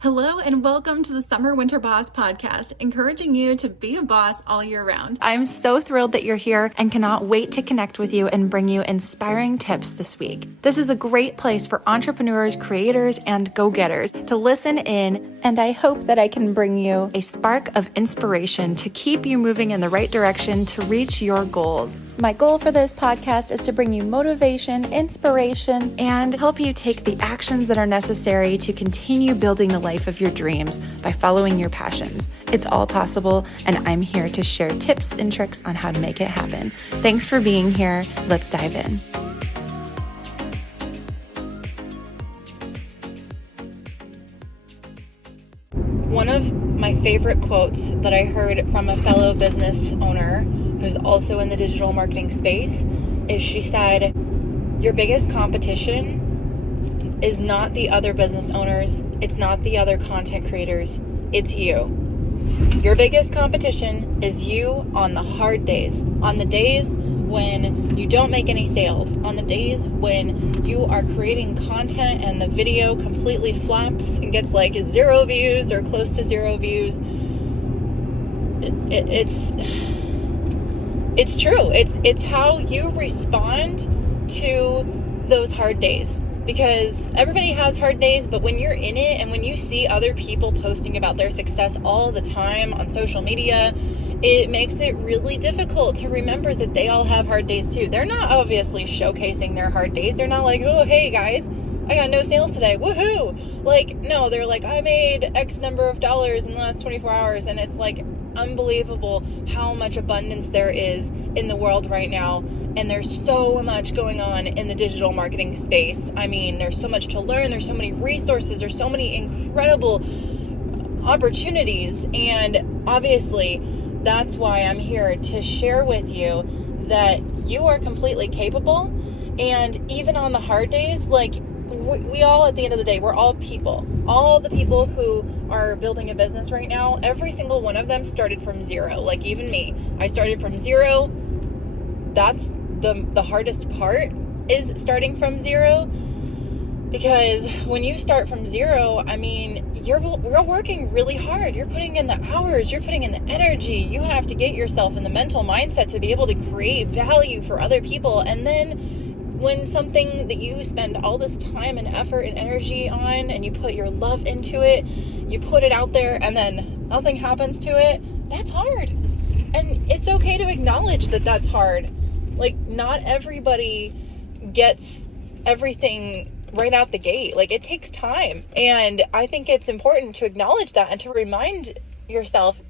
Hello and welcome to the Summer Winter Boss podcast, encouraging you to be a boss all year round. I'm so thrilled that you're here and cannot wait to connect with you and bring you inspiring tips this week. This is a great place for entrepreneurs, creators, and go-getters to listen in, and I hope that I can bring you a spark of inspiration to keep you moving in the right direction to reach your goals. My goal for this podcast is to bring you motivation, inspiration, and help you take the actions that are necessary to continue building the life of your dreams by following your passions. It's all possible, and I'm here to share tips and tricks on how to make it happen. Thanks for being here. Let's dive in. One of my favorite quotes that I heard from a fellow business owner who's also in the digital marketing space is she said, your biggest competition is not the other business owners, it's not the other content creators, it's you. Your biggest competition is you on the hard days, on the days when you don't make any sales, on the days when you are creating content and the video completely flops and gets like 0 views or close to 0 views. It's true. It's how you respond to those hard days, because everybody has hard days, but when you're in it and when you see other people posting about their success all the time on social media, it makes it really difficult to remember that they all have hard days too. They're not obviously showcasing their hard days. They're not like, oh, hey guys, I got no sales today. Woohoo. Like, no, they're like, I made X number of dollars in the last 24 hours. And it's like unbelievable how much abundance there is in the world right now. And there's so much going on in the digital marketing space. I mean, there's so much to learn. There's so many resources. There's so many incredible opportunities. And obviously, that's why I'm here to share with you that you are completely capable. And even on the hard days, like we all, at the end of the day, we're all people. All the people who are building a business right now, every single one of them started from zero. Like even me, I started from zero. That's the hardest part, is starting from zero, because when you start from zero, I mean, you're working really hard. You're putting in the hours, you're putting in the energy. You have to get yourself in the mental mindset to be able to create value for other people. And then when something that you spend all this time and effort and energy on, and you put your love into it, you put it out there, and then nothing happens to it, that's hard. And it's okay to acknowledge that that's hard. Like, not everybody gets everything right out the gate. Like, it takes time. And I think it's important to acknowledge that and to remind yourself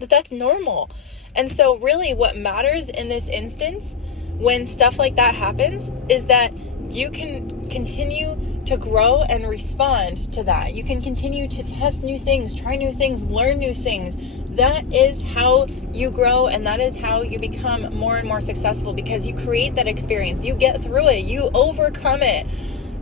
that that's normal. And so really what matters in this instance when stuff like that happens is that you can continue to grow and respond to that. You can continue to test new things, try new things, learn new things. That is how you grow, and that is how you become more and more successful, because you create that experience. You get through it. You overcome it.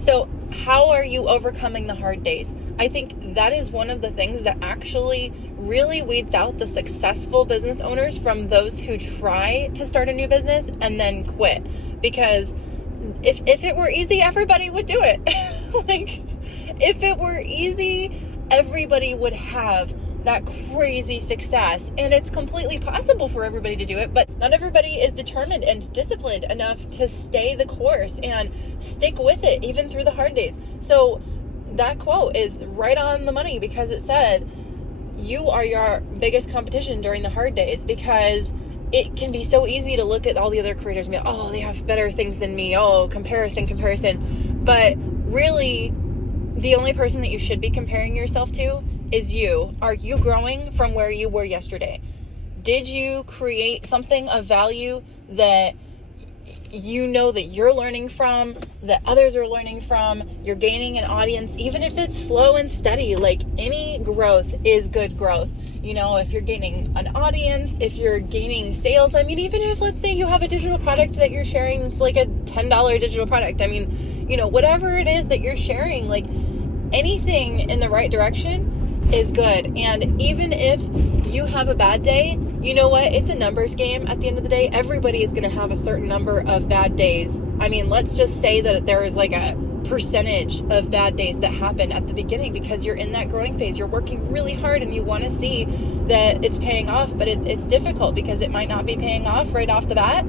So how are you overcoming the hard days? I think that is one of the things that actually really weeds out the successful business owners from those who try to start a new business and then quit. Because if it were easy, everybody would do it. Like, if it were easy, everybody would have that crazy success. And it's completely possible for everybody to do it, but not everybody is determined and disciplined enough to stay the course and stick with it even through the hard days. So that quote is right on the money, because it said you are your biggest competition during the hard days, because it can be so easy to look at all the other creators and be, oh, they have better things than me. Oh, comparison. But really, the only person that you should be comparing yourself to is you. Are you growing from where you were yesterday? Did you create something of value that you know that you're learning from, that others are learning from? You're gaining an audience, even if it's slow and steady. Like, any growth is good growth. You know, if you're gaining an audience, if you're gaining sales, I mean, even if, let's say you have a digital product that you're sharing, it's like a $10 digital product. I mean, you know, whatever it is that you're sharing, like anything in the right direction is good. And even if you have a bad day, you know what? It's a numbers game at the end of the day. Everybody is going to have a certain number of bad days. I mean, let's just say that there is like a percentage of bad days that happen at the beginning, because you're in that growing phase. You're working really hard and you want to see that it's paying off, but it's difficult because it might not be paying off right off the bat.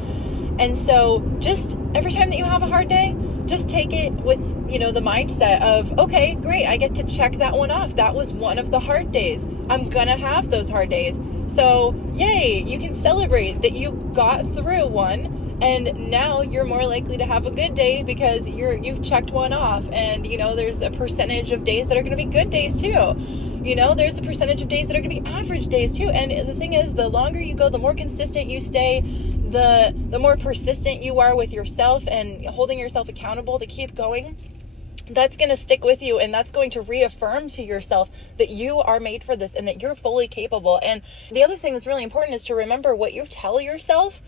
And so just every time that you have a hard day, just take it with, the mindset of, okay, great, I get to check that one off. That was one of the hard days. I'm gonna have those hard days. So yay, you can celebrate that you got through one, and now you're more likely to have a good day because you've checked one off. And there's a percentage of days that are going to be good days too. There's a percentage of days that are going to be average days too. And the thing is, the longer you go, the more consistent you stay, the more persistent you are with yourself and holding yourself accountable to keep going. That's going to stick with you, and that's going to reaffirm to yourself that you are made for this and that you're fully capable. And the other thing that's really important is to remember what you tell yourself,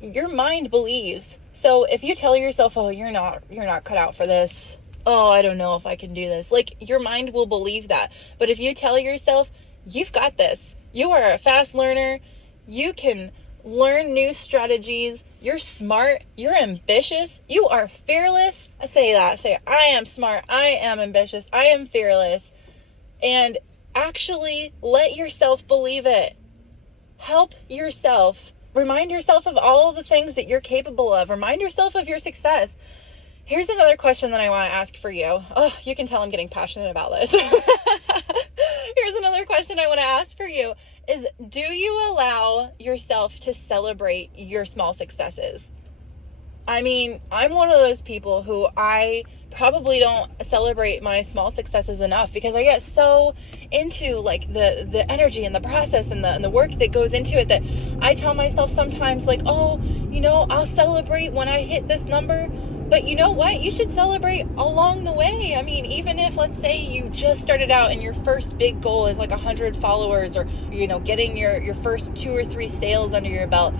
your mind believes. So if you tell yourself, oh, you're not cut out for this, oh, I don't know if I can do this, like, your mind will believe that. But if you tell yourself, you've got this, you are a fast learner, you can learn new strategies, you're smart, you're ambitious, you are fearless. Say, I am smart, I am ambitious, I am fearless. And actually let yourself believe it. Help yourself. Remind yourself of all the things that you're capable of. Remind yourself of your success. Here's another question that I want to ask for you. Oh, you can tell I'm getting passionate about this. Here's another question I want to ask for you is, do you allow yourself to celebrate your small successes? I mean, I'm one of those people who I probably don't celebrate my small successes enough because I get so into like the energy and the process and the work that goes into it that I tell myself sometimes like, oh, I'll celebrate when I hit this number. But you know what? You should celebrate along the way. I mean, even if, let's say, you just started out and your first big goal is like 100 followers or, getting your first 2 or 3 sales under your belt,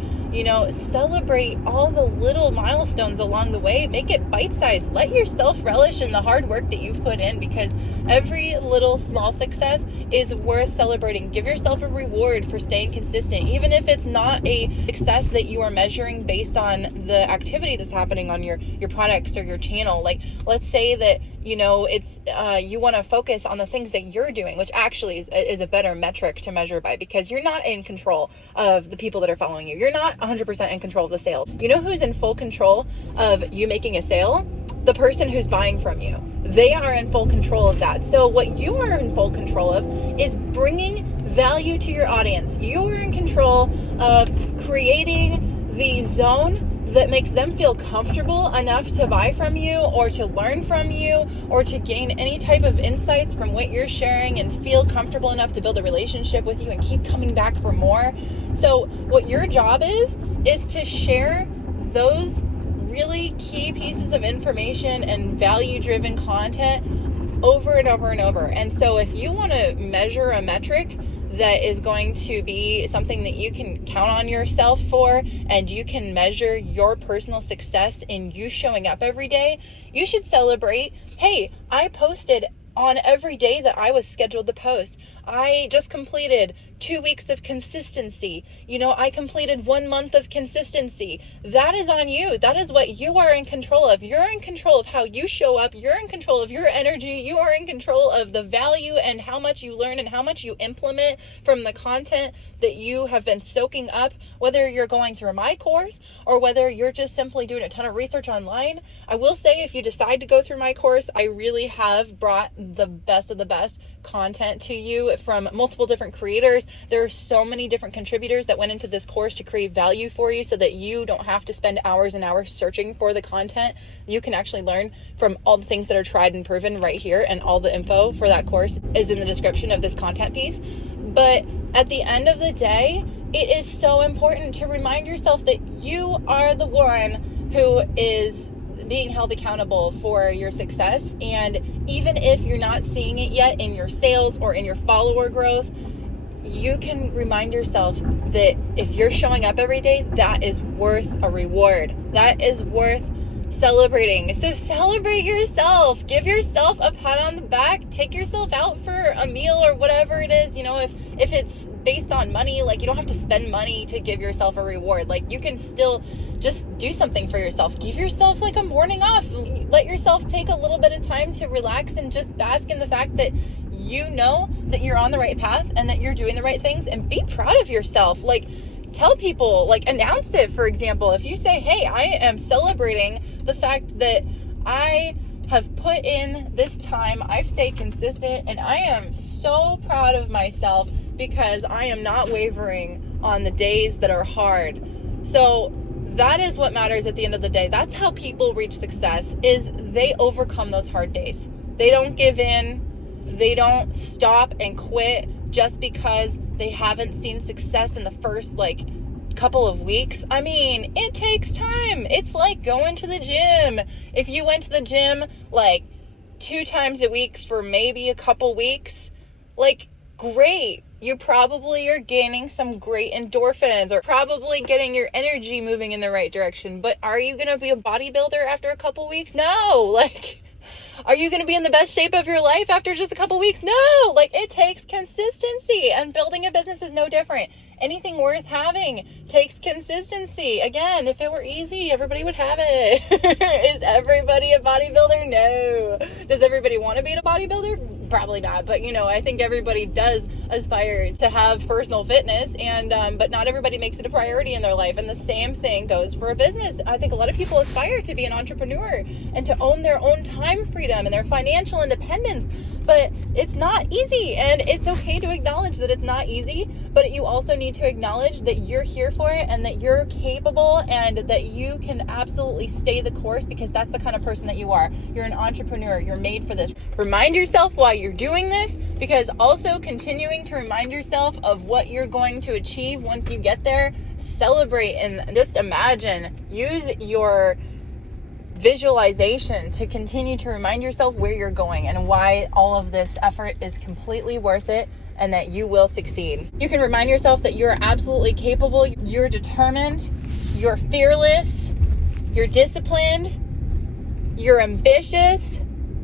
celebrate all the little milestones along the way. Make it bite-sized. Let yourself relish in the hard work that you've put in, because every little small success is worth celebrating. Give yourself a reward for staying consistent, even if it's not a success that you are measuring based on the activity that's happening on your products or your channel. Like, let's say that it's you want to focus on the things that you're doing, which actually is a better metric to measure by, because you're not in control of the people that are following you. You're not 100% in control of the sale. You know who's in full control of you making a sale? The person who's buying from you. They are in full control of that. So what you are in full control of is bringing value to your audience. You are in control of creating the zone that makes them feel comfortable enough to buy from you or to learn from you or to gain any type of insights from what you're sharing and feel comfortable enough to build a relationship with you and keep coming back for more. So what your job is to share those really key pieces of information and value-driven content over and over and over. And so if you want to measure a metric that is going to be something that you can count on yourself for, and you can measure your personal success in you showing up every day, you should celebrate, hey, I posted on every day that I was scheduled to post. I just completed 2 weeks of consistency. I completed 1 month of consistency. That is on you. That is what you are in control of. You're in control of how you show up. You're in control of your energy. You are in control of the value and how much you learn and how much you implement from the content that you have been soaking up, whether you're going through my course or whether you're just simply doing a ton of research online. I will say, if you decide to go through my course, I really have brought the best of the best content to you from multiple different creators. There are so many different contributors that went into this course to create value for you so that you don't have to spend hours and hours searching for the content. You can actually learn from all the things that are tried and proven right here, and all the info for that course is in the description of this content piece. But at the end of the day, it is so important to remind yourself that you are the one who is being held accountable for your success. And even if you're not seeing it yet in your sales or in your follower growth, you can remind yourself that if you're showing up every day, that is worth a reward. That is worth celebrating. So celebrate yourself. Give yourself a pat on the back. Take yourself out for a meal or whatever it is. If it's based on money, like you don't have to spend money to give yourself a reward. Like you can still just do something for yourself. Give yourself like a morning off. Let yourself take a little bit of time to relax and just bask in the fact that you know that you're on the right path and that you're doing the right things, and be proud of yourself. Like tell people, like announce it. For example, if you say, hey, I am celebrating the fact that I have put in this time, I've stayed consistent, and I am so proud of myself because I am not wavering on the days that are hard. So that is what matters at the end of the day. That's how people reach success, is they overcome those hard days. They don't give in. They don't stop and quit just because they haven't seen success in the first couple of weeks. I mean, it takes time. It's like going to the gym. If you went to the gym 2 times a week for maybe a couple weeks, great. You probably are gaining some great endorphins, or probably getting your energy moving in the right direction. But are you going to be a bodybuilder after a couple weeks? No. Are you going to be in the best shape of your life after just a couple weeks? No. It takes consistency, and building a business is no different. Anything worth having takes consistency. Again, if it were easy, everybody would have it. Is everybody a bodybuilder? No. Does everybody want to be a bodybuilder? Probably not. But I think everybody does aspire to have personal fitness, and but not everybody makes it a priority in their life. And the same thing goes for a business. I think a lot of people aspire to be an entrepreneur and to own their own time freedom and their financial independence. But it's not easy, and it's okay to acknowledge that it's not easy, but you also need to acknowledge that you're here for it and that you're capable and that you can absolutely stay the course, because that's the kind of person that you are. You're an entrepreneur. You're made for this. Remind yourself why you're doing this, because also continuing to remind yourself of what you're going to achieve once you get there. Celebrate and just imagine. Use your visualization to continue to remind yourself where you're going and why all of this effort is completely worth it, and that you will succeed. You can remind yourself that you're absolutely capable, you're determined, you're fearless, you're disciplined, you're ambitious,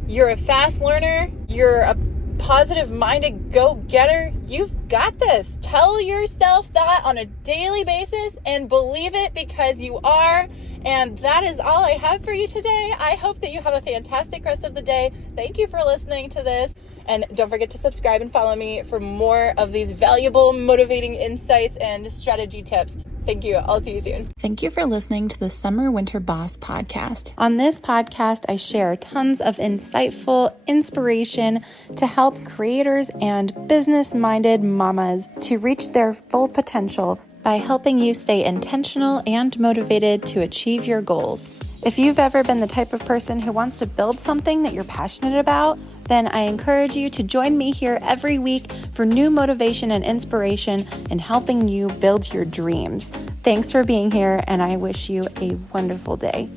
you're a fast learner, you're a positive-minded go-getter. You've got this. Tell yourself that on a daily basis and believe it, because you are. And that is all I have for you today. I hope that you have a fantastic rest of the day. Thank you for listening to this. And don't forget to subscribe and follow me for more of these valuable, motivating insights and strategy tips. Thank you. I'll see you soon. Thank you for listening to the Summer Winter Boss podcast. On this podcast, I share tons of insightful inspiration to help creators and business-minded mamas to reach their full potential by helping you stay intentional and motivated to achieve your goals. If you've ever been the type of person who wants to build something that you're passionate about, then I encourage you to join me here every week for new motivation and inspiration in helping you build your dreams. Thanks for being here, and I wish you a wonderful day.